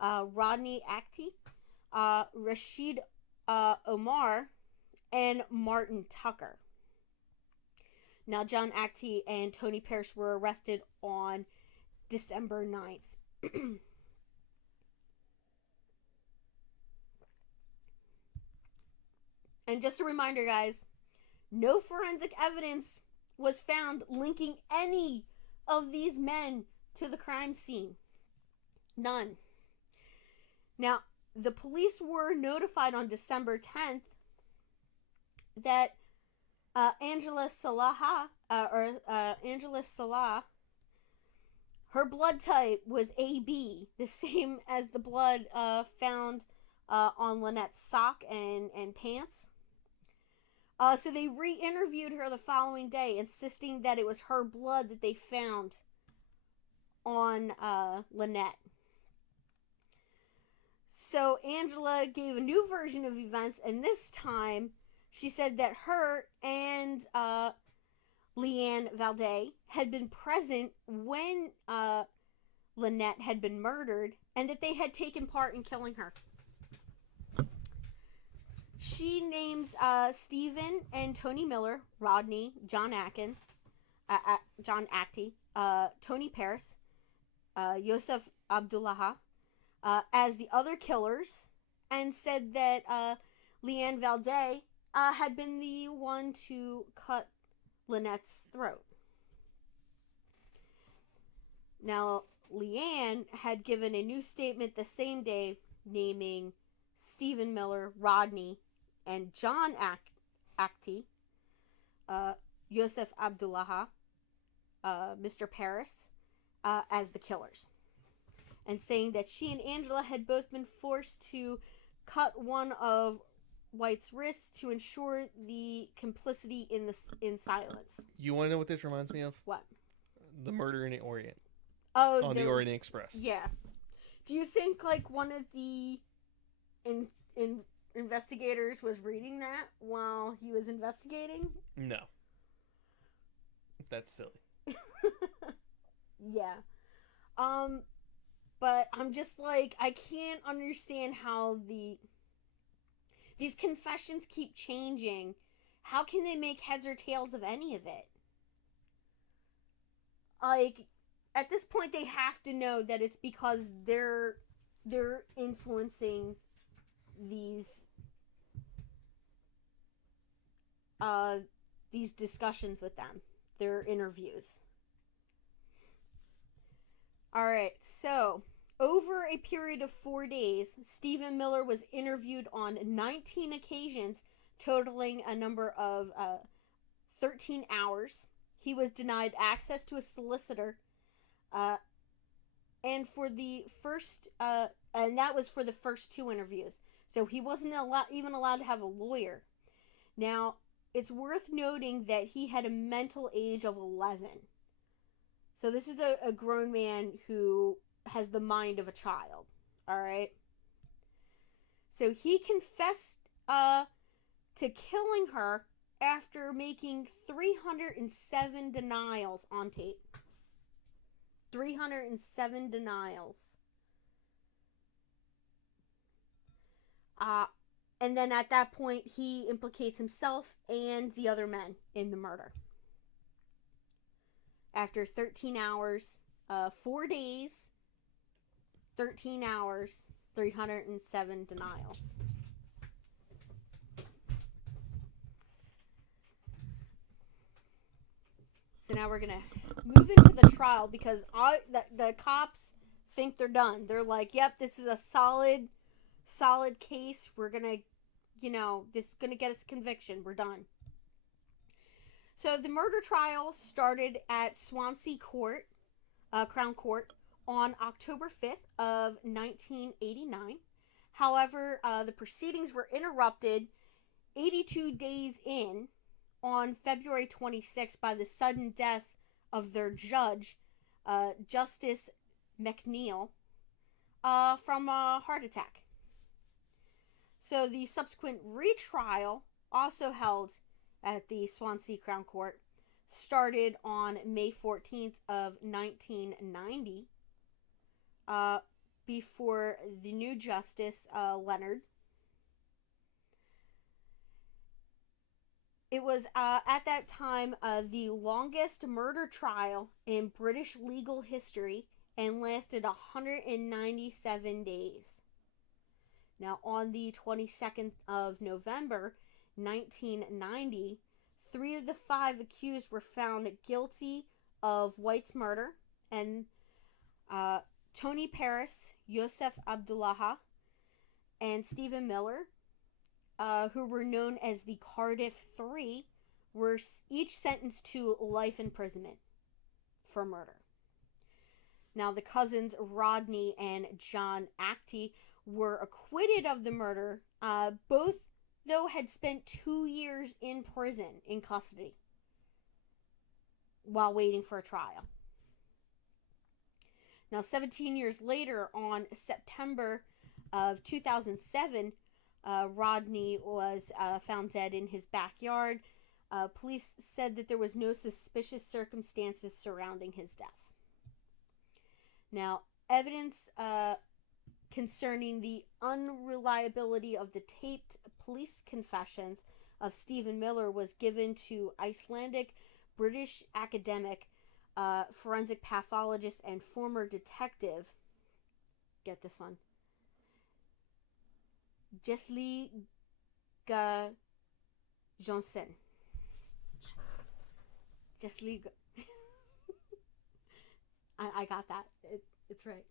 Rodney Akhti, Rashid Omar, and Martin Tucker. Now, John Akhti and Tony Parrish were arrested on December 9th. And just a reminder, guys, no forensic evidence was found linking any of these men to the crime scene. None. Now, the police were notified on December 10th that Angela Salah, her blood type was AB, the same as the blood found on Lynette's sock and pants. So they re-interviewed her the following day, insisting that it was her blood that they found on Lynette. So Angela gave a new version of events, and this time she said that her and Leanne Valdez had been present when Lynette had been murdered, and that they had taken part in killing her. She names Stephen and Tony Miller, Rodney, John Akhti, Tony Parrish, Yosef Abdullah as the other killers, and said that Leanne Valdez had been the one to cut Lynette's throat. Now, Leanne had given a new statement the same day, naming Stephen Miller, Rodney, and John Akhti, Yosef Abdullah, Mr. Parrish, as the killers, and saying that she and Angela had both been forced to cut one of White's wrists to ensure the complicity in silence. You want to know what this reminds me of? What? The Murder in the Orient. Oh, on the Orient Express. Yeah. Do you think like one of the investigators was reading that while he was investigating? No. That's silly. Yeah. But I'm just like, I can't understand how these confessions keep changing. How can they make heads or tails of any of it? Like, at this point, they have to know that it's because they're influencing these discussions with them, their interviews. All right, so over a period of 4 days, Stephen Miller was interviewed on 19 occasions, totaling a number of 13 hours. He was denied access to a solicitor, and that was for the first 2 interviews. So he wasn't even allowed to have a lawyer. Now, it's worth noting that he had a mental age of 11. So this is a grown man who has the mind of a child. All right. So he confessed to killing her after making 307 denials on tape. 307 denials. And then at that point, he implicates himself and the other men in the murder. After 13 hours, 4 days, 13 hours, 307 denials. So now we're going to move into the trial because the cops think they're done. They're like, yep, this is a solid case. We're going to, this is going to get us conviction. We're done. So the murder trial started at Swansea Court, Crown Court, on October 5th of 1989. However, the proceedings were interrupted 82 days in on February 26th by the sudden death of their judge, Justice McNeil, from a heart attack. So the subsequent retrial, also held at the Swansea Crown Court, started on May 14th of 1990 before the new Justice Leonard. It was at that time the longest murder trial in British legal history and lasted 197 days. Now, on the 22nd of November, 1990, 3 of the 5 accused were found guilty of White's murder, and Tony Paris, Yosef Abdullaha, and Stephen Miller, who were known as the Cardiff Three, were each sentenced to life imprisonment for murder. Now, the cousins Rodney and John Actie were acquitted of the murder, both though had spent 2 years in prison in custody while waiting for a trial. Now, 17 years later, on September of 2007, Rodney was found dead in his backyard. Police said that there was no suspicious circumstances surrounding his death. Now, evidence concerning the unreliability of the taped police confessions of Stephen Miller was given to Icelandic British academic, forensic pathologist, and former detective. Get this one. Gisli Johnson. Gisli. I got that. It's right.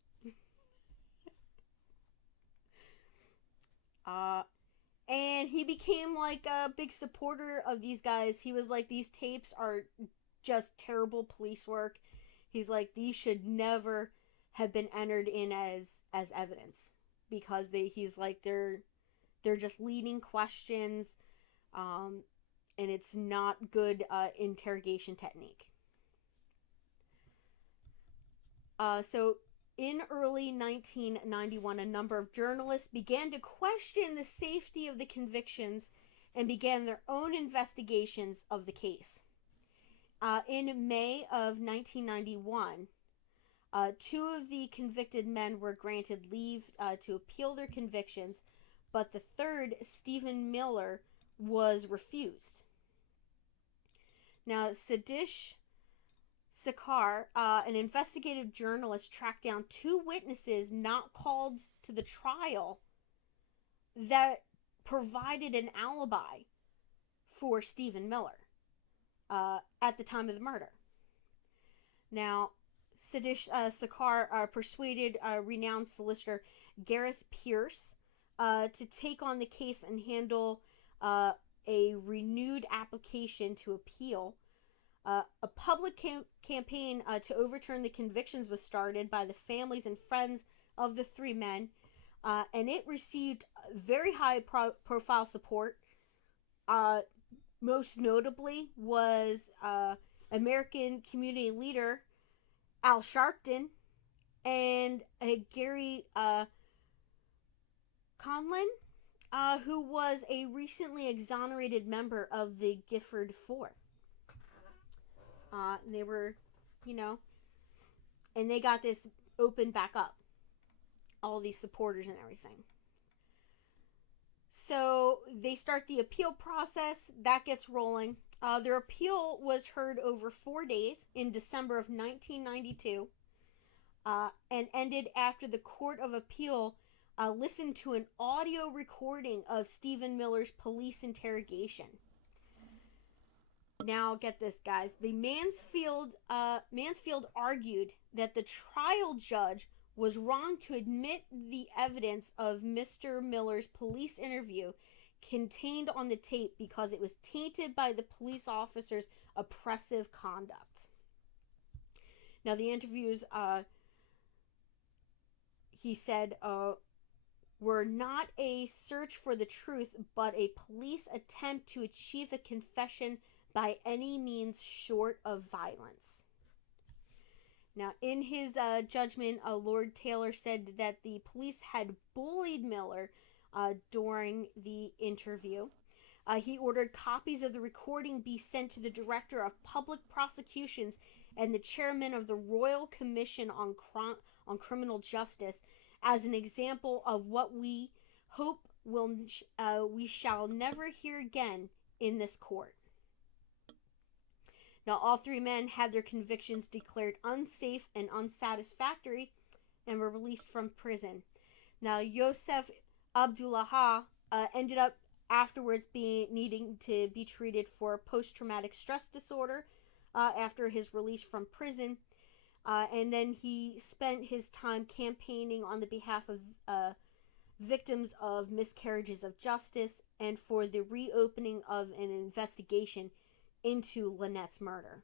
And he became like a big supporter of these guys. He was like, these tapes are just terrible police work. He's like, these should never have been entered in as evidence, because he's like, they're just leading questions, and it's not good interrogation technique. So in early 1991, a number of journalists began to question the safety of the convictions and began their own investigations of the case. In May of 1991, two of the convicted men were granted leave to appeal their convictions, but the third, Stephen Miller, was refused. Now, Sadish Sakar, an investigative journalist, tracked down two witnesses not called to the trial that provided an alibi for Stephen Miller at the time of the murder. Now, Sadish Sakar persuaded renowned solicitor Gareth Pierce to take on the case and handle a renewed application to appeal. A public campaign to overturn the convictions was started by the families and friends of the three men, and it received very high profile support. Most notably was American community leader Al Sharpton and Gary Conlon, who was a recently exonerated member of the Gifford Four. They were, and they got this opened back up. All these supporters and everything. So they start the appeal process. That gets rolling. Their appeal was heard over 4 days in December of 1992 and ended after the Court of Appeal listened to an audio recording of Stephen Miller's police interrogation. Now, get this, guys. The Mansfield argued that the trial judge was wrong to admit the evidence of Mr. Miller's police interview contained on the tape because it was tainted by the police officer's oppressive conduct. Now, the interviews, he said, were not a search for the truth, but a police attempt to achieve a confession by any means short of violence. Now, in his judgment, Lord Taylor said that the police had bullied Miller during the interview. He ordered copies of the recording be sent to the Director of Public Prosecutions and the Chairman of the Royal Commission on Criminal Justice as an example of what we hope we shall never hear again in this court. Now, all three men had their convictions declared unsafe and unsatisfactory and were released from prison. Now, Yosef Abdullaha ended up afterwards needing to be treated for post-traumatic stress disorder after his release from prison. And then he spent his time campaigning on the behalf of victims of miscarriages of justice and for the reopening of an investigation into Lynette's murder.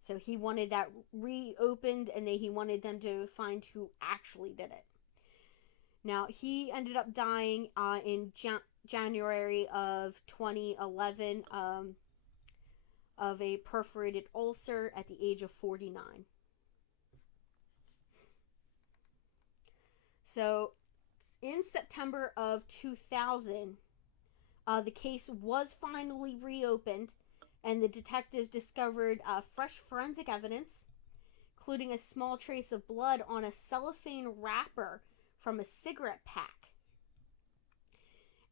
So he wanted that reopened, and he wanted them to find who actually did it. Now, he ended up dying in January of 2011 of a perforated ulcer at the age of 49. So, in September of 2000, the case was finally reopened, and the detectives discovered fresh forensic evidence, including a small trace of blood on a cellophane wrapper from a cigarette pack,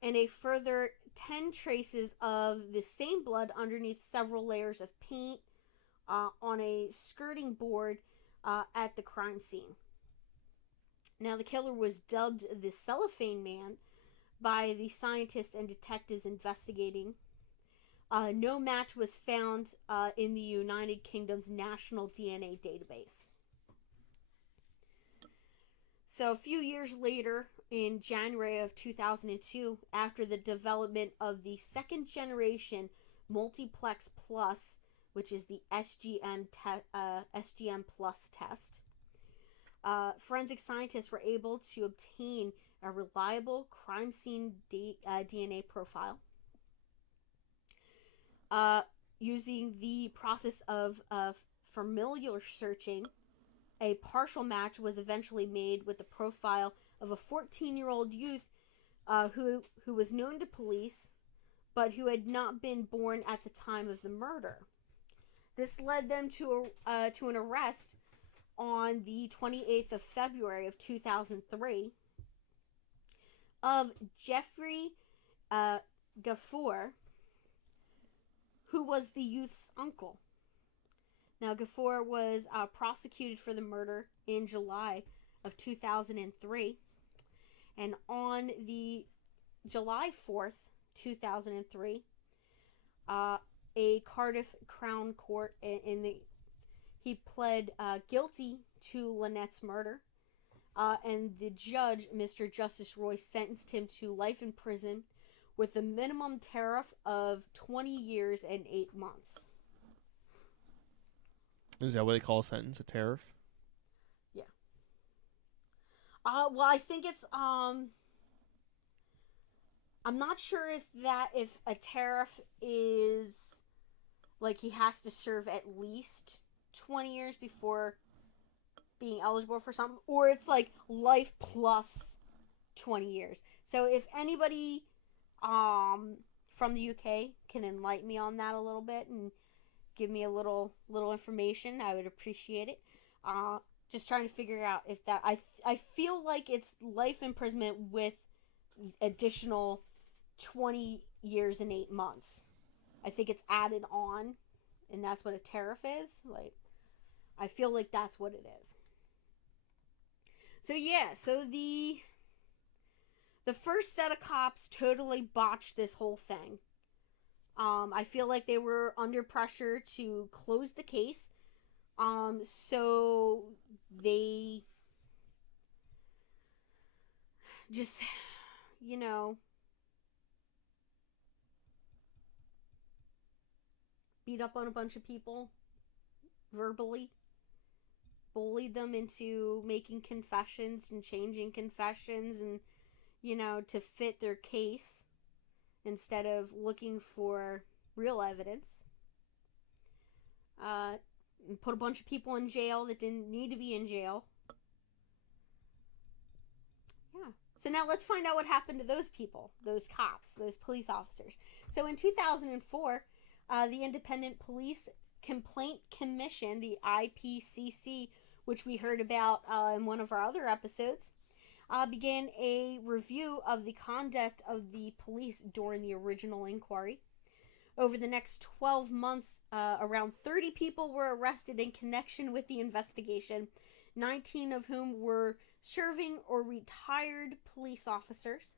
and a further 10 traces of the same blood underneath several layers of paint on a skirting board at the crime scene. Now, the killer was dubbed the Cellophane Man by the scientists and detectives investigating. No match was found in the United Kingdom's National DNA Database. So a few years later, in January of 2002, after the development of the second generation Multiplex Plus which is the SGM plus test. Forensic scientists were able to obtain a reliable crime scene DNA profile. Using the process of familiar searching, a partial match was eventually made with the profile of a 14-year-old youth who was known to police, but who had not been born at the time of the murder. This led them to an arrest on the 28th of February of 2003 of Jeffrey Gaffour, who was the youth's uncle. Now, Gaffour was prosecuted for the murder in July of 2003, and on the July 4th, 2003, a Cardiff Crown Court he pled guilty to Lynette's murder, and the judge, Mr. Justice Royce, sentenced him to life in prison with a minimum tariff of 20 years and 8 months. Is that what they call a sentence, a tariff? Yeah. Well, I think it's I'm not sure if a tariff is like he has to serve at least 20 years before being eligible for something, or it's like life plus 20 years. So if anybody from the UK can enlighten me on that a little bit and give me a little information, I would appreciate it. Just trying to figure out if that I feel like it's life imprisonment with additional 20 years and 8 months. I think it's added on, and that's what a tariff is. Like, I feel like that's what it is. So yeah, so the first set of cops totally botched this whole thing. I feel like they were under pressure to close the case. So they just, beat up on a bunch of people verbally, bullied them into making confessions and changing confessions and, to fit their case instead of looking for real evidence. Put a bunch of people in jail that didn't need to be in jail. Yeah. So now let's find out what happened to those people, those cops, those police officers. So in 2004, the Independent Police Complaint Commission, the IPCC, which we heard about in one of our other episodes, began a review of the conduct of the police during the original inquiry. Over the next 12 months, around 30 people were arrested in connection with the investigation, 19 of whom were serving or retired police officers.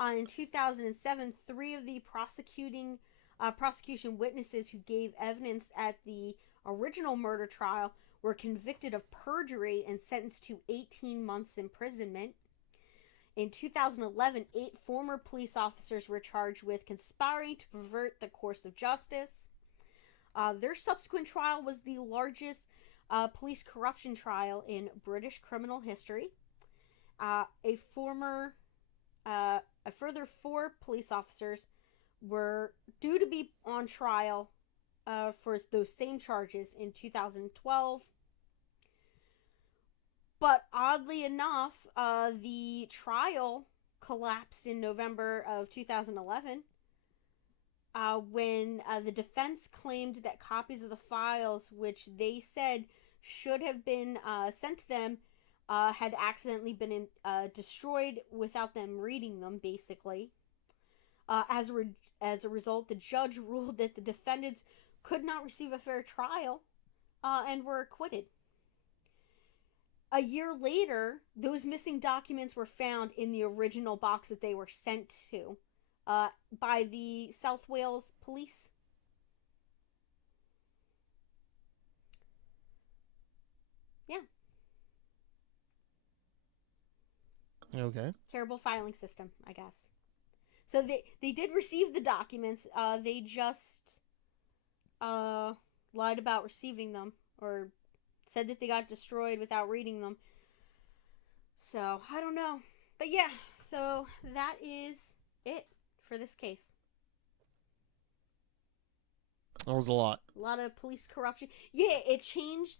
In 2007, 3 of the prosecution witnesses who gave evidence at the original murder trial were convicted of perjury and sentenced to 18 months imprisonment. In 2011, 8 former police officers were charged with conspiring to pervert the course of justice. Their subsequent trial was the largest police corruption trial in British criminal history. A further 4 police officers were due to be on trial for those same charges in 2012. But oddly enough, the trial collapsed in November of 2011 when the defense claimed that copies of the files, which they said should have been sent to them, had accidentally been destroyed without them reading them, basically. As a result, the judge ruled that the defendants could not receive a fair trial and were acquitted. A year later, those missing documents were found in the original box that they were sent to by the South Wales police. Yeah. Okay. Terrible filing system, I guess. So they did receive the documents. They just lied about receiving them, or said that they got destroyed without reading them. So, I don't know. But yeah, so that is it for this case. That was a lot. A lot of police corruption. Yeah, it changed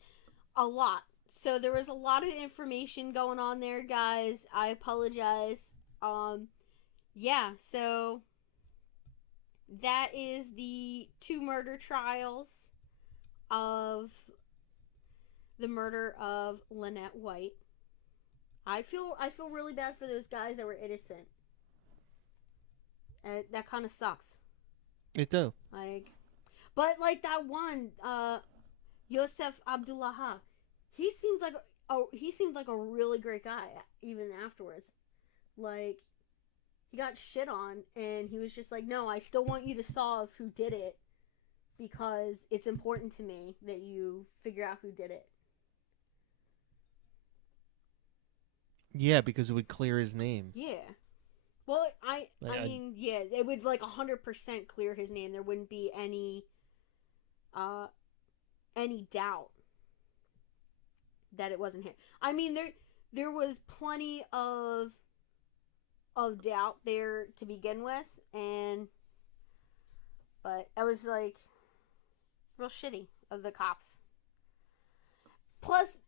a lot. So there was a lot of information going on there, guys. I apologize. Yeah, so that is the 2 murder trials of the murder of Lynette White. I feel really bad for those guys that were innocent. That kind of sucks. It do. Like, but like that one, Yosef Abdullaha, he seemed like a really great guy even afterwards. Like, he got shit on, and he was just like, no, I still want you to solve who did it, because it's important to me that you figure out who did it. Yeah, because it would clear his name. Yeah. Well, I mean, yeah, it would like 100% clear his name. There wouldn't be any doubt that it wasn't him. I mean, there was plenty of doubt there to begin with, but I was like real shitty of the cops. Plus,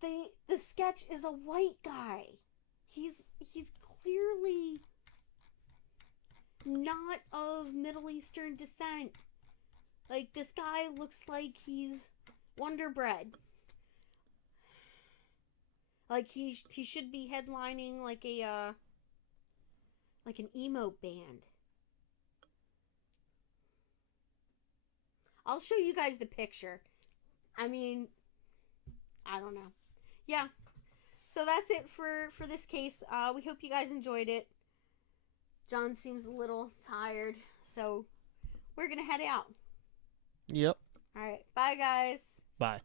the sketch is a white guy. He's clearly not of Middle Eastern descent. Like, this guy looks like he's Wonder Bread. Like, he should be headlining like a like an emo band. I'll show you guys the picture. I mean, I don't know. Yeah. So that's it for this case. We hope you guys enjoyed it. John seems a little tired, so we're going to head out. Yep. All right. Bye, guys. Bye.